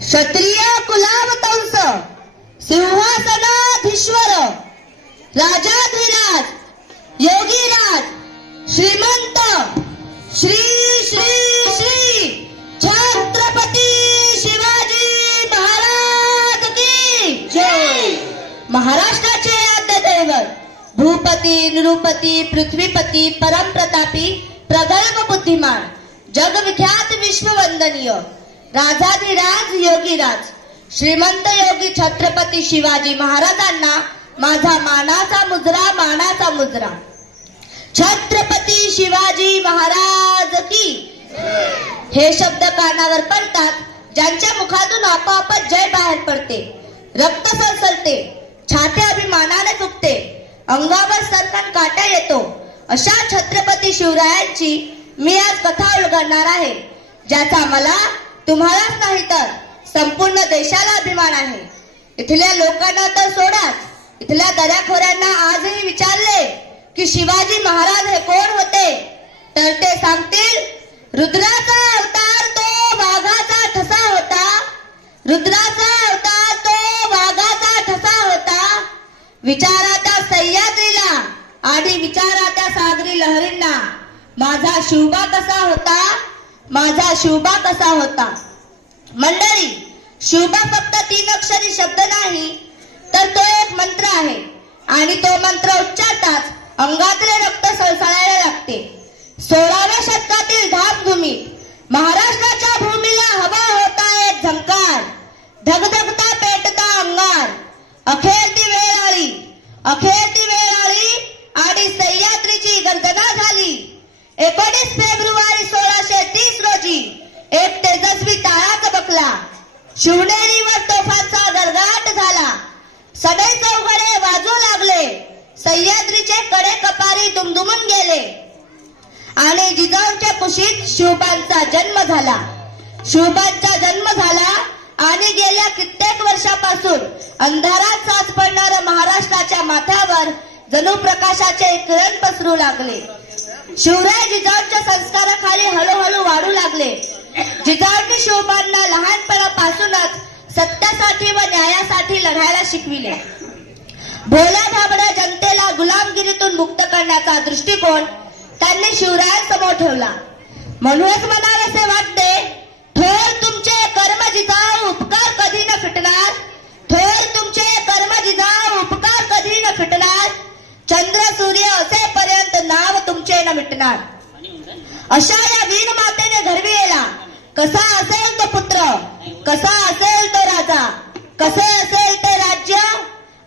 क्षत्रिय कुलावतंस सिंहासनाधीश्वर राजाधिराज योगीराज श्रीमंत श्री श्री श्री छत्रपती शिवाजी महाराज की जय! महाराष्ट्राचे आद्यदैवत भूपती निरुपती पृथ्वीपती परमप्रतापी प्रगल्भ बुद्धिमान जगविख्यात विश्ववंदनीय राजाधिराज योगीराज. श्रीमंत योगी छत्रपती शिवाजी महाराजांना माझा मानाचा मुजरा मानाचा मुजरा. छत्रपती शिवाजी महाराज की. हे शब्द कानावर पडतात ज्यांच्या मुखातून आपोआपच जय बाहेर पडते. रक्त सळसळते छाते अभिमानाने फुकते अंगावर सरकन काटा येतो. अशा छत्रपती शिवरायांची मी आज कथा उलगडणार आहे ज्याचा मला तुम्हालाच नाही तर संपूर्ण देशाला अभिमान आहे. इथल्या लोकांना तर सोडाच. इथल्या दऱ्याखोऱ्यांना आजही विचारले की शिवाजी महाराज हे कोण होते? तर ते सांगतील रुद्राचा अवतार तो वाघाचा ठसा होता. रुद्राचा अवतार तो वाघाचा ठसा होता. विचाराच्या सह्याद्रीला आणि विचाराच्या सागरी लहरींना माझा शिवबा कसा होता? माझा शिवबा कसा होता? मंडळी शिवबा फक्त तीन अक्षरी शब्द नाही तर तो एक मंत्र आहे. आणि तो मंत्र उच्चारताच अंगातले रक्त सळसळायला लागते. सोळाव्या शतकातील धामधुमी महाराष्ट्राच्या भूमीला हवा होता एक झंकार. धगधगता पेटता अंगार. अखेर ती वेळ आली. अखेर ती वेळ आली आणि सह्याद्रीची गर्जना झाली. एकोणीस फेब्रुवारी सोळाशे तीस रोजी एक तेजस्वी तारा चमकला शिवनेरीवर तोफांचा गरगाट झाला. सडे चौघडे वाजू लागले. सह्याद्रीचे कडे कपारी दुमदुमून गेले. आणि जिजाऊंच्या कुशीत शिवबांचा जन्म झाला. शिवबांचा जन्म झाला आणि गेल्या कित्येक वर्षापासून अंधारात साच पडणाऱ्या महाराष्ट्राच्या माथ्यावर जणू प्रकाशाचे किरण पसरू लागले. शिवराय जिजाऊंच्या संस्काराखाली हळूहळू वाढू लागले. जिजाऊंनी शिवबांना लहानपणापासूनच सत्यासाठी व न्यायासाठी लढायला शिकविले. भोल्या भाबड्या जनतेला गुलामगिरीतून मुक्त करण्याचा दृष्टिकोन त्यांनी शिवरायांसमोर ठेवला. म्हणूनच म्हणावेसे वाटते थोर तुमचे कर्म जिजाऊ उपकार कधी न फिटणार? थोर तुमचे कर्म जिजाऊ उपकार कधी न फिटणार? चंद्र सूर्य असेपर्यंत नाव तुमचे न मिटणार. अशा या वीर मातेने घडविलेला कसा असेल तो पुत्र? कसा असेल तो राजा? कसे असेल ते राज्य?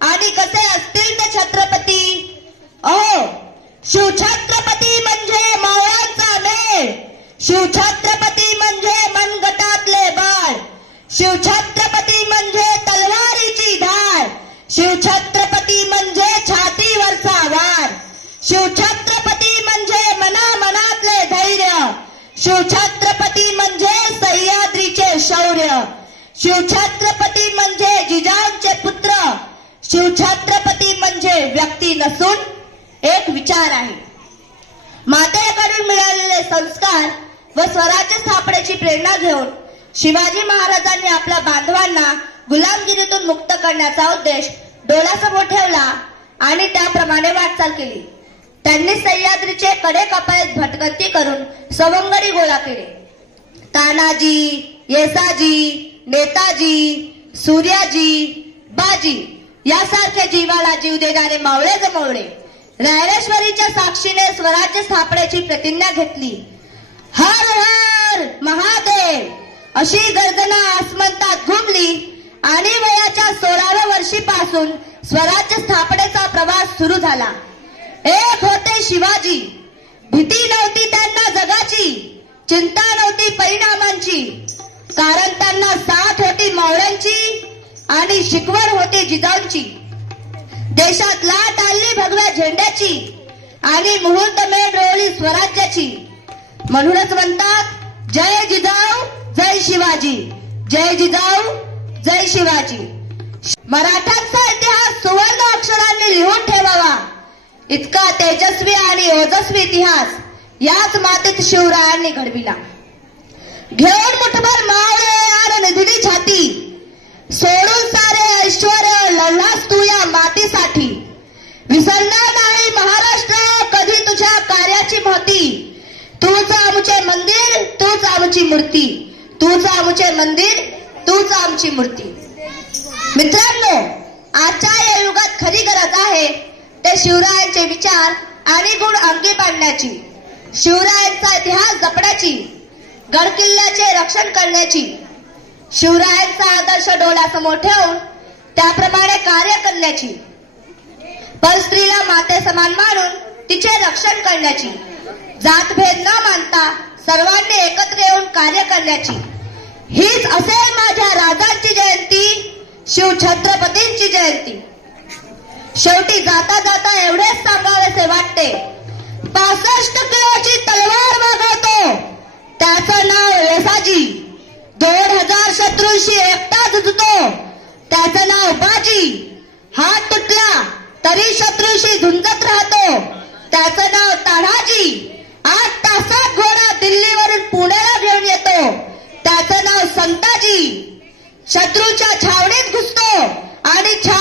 आणि कसे असतील ते छत्रपती? अहो शिवछत्रपती म्हणजे मावळांचा मेळ. शिवछत्रपती म्हणजे मनगटातले बाळ. शिवछत्रपती म्हणजे तलवारीची धार. शिवछत्रपती म्हणजे छातीवरचा वार. शिवछत्र शिवछत्रपती म्हणजे सह्याद्रीचे शौर्य. शिवछत्रपती म्हणजे जिजाऊंचे पुत्र. शिवछत्रपती म्हणजे व्यक्ती नसून एक विचार आहे. मातेकडून मिळालेले संस्कार व स्वराज्य स्थापनेची प्रेरणा घेऊन शिवाजी महाराजांनी आपल्या बांधवांना गुलामगिरीतून मुक्त करण्याचा उद्देश डोळ्यासमोर ठेवला आणि त्याप्रमाणे वाटचाल केली. त्यांनी सह्याद्रीचे कडे कपायत भटकंती करून सवंगडी गोळा केले. तानाजी येसाजी नेताजी सूर्याजी बाजी यासारख्या जीवाला जीव देणारे मावळे जमवले. रायरेश्वरीच्या साक्षीने स्वराज्य स्थापनेची प्रतिज्ञा घेतली. हर हर महादेव! अशी गर्जना आसमंतात घुमली आणि वयाच्या सोळाव्या वर्षीपासून स्वराज्य स्थापनेचा प्रवास सुरू झाला. एक होते शिवाजी. भीती नव्हती त्यांना जगाची चिंता नव्हती परिणामांची. कारण त्यांना साथ होती मावळ्यांची आणि शिकवण होती जिजाऊंची देशात लाट आणली भगव्या झेंड्याची आणि मुहूर्तमेढ रोवली स्वराज्याची. म्हणूनच म्हणतात जय जिजाऊ जय शिवाजी. जय जिजाऊ जय शिवाजी. मराठ्यांचा इतिहास सुवर्ण अक्षरा इतका तेजस्वी आणि ओजस्वी इतिहास याच मातीत शिवरायांनी घडविला. घेऊन मुठभर मावळे आणि छाती. सोडून सारे ऐश्वर लढलास तू या मातीसाठी. विसरणार नाही महाराष्ट्र कधी तुझ्या कार्याची महती तूच आमचे मंदिर तूच आमची मूर्ती. तूच आमचे मंदिर तूच आमची मूर्ती. मित्रांनो आजच्या या युगात खरी गरज आहे ते शिवरायांचे विचार आणि गुण अंगी पाडण्याची शिवरायांचा इतिहास जपण्याची गडकिल्ल्याचे रक्षण करण्याची शिवरायांचा आदर्श डोळ्यासमोर ठेवून त्याप्रमाणे कार्य करण्याची परस्त्रीला माते समान मानून तिचे रक्षण करण्याची जातभेद न मानता सर्वांनी एकत्र येऊन कार्य करण्याची. हीच असेल माझ्या राजांची जयंती शिवछत्रपतींची जयंती. शेवटी जाता जाता एवढेच सांगावेसे वाटते. पासष्ट किलोची तलवार मागवतो. त्याचं नाव येसाजी. दोन हजार शत्रूंशी एकटा झुजतो त्याचं नाव बाजी. हात तुटला तरी शत्रूशी झुंजत राहतो. त्याचं नाव तानाजी. आठ तासात घोडा दिल्लीवरून पुण्याला घेऊन येतो. त्याचं नाव संताजी. शत्रूच्या छावणीत घुसतो आणि छा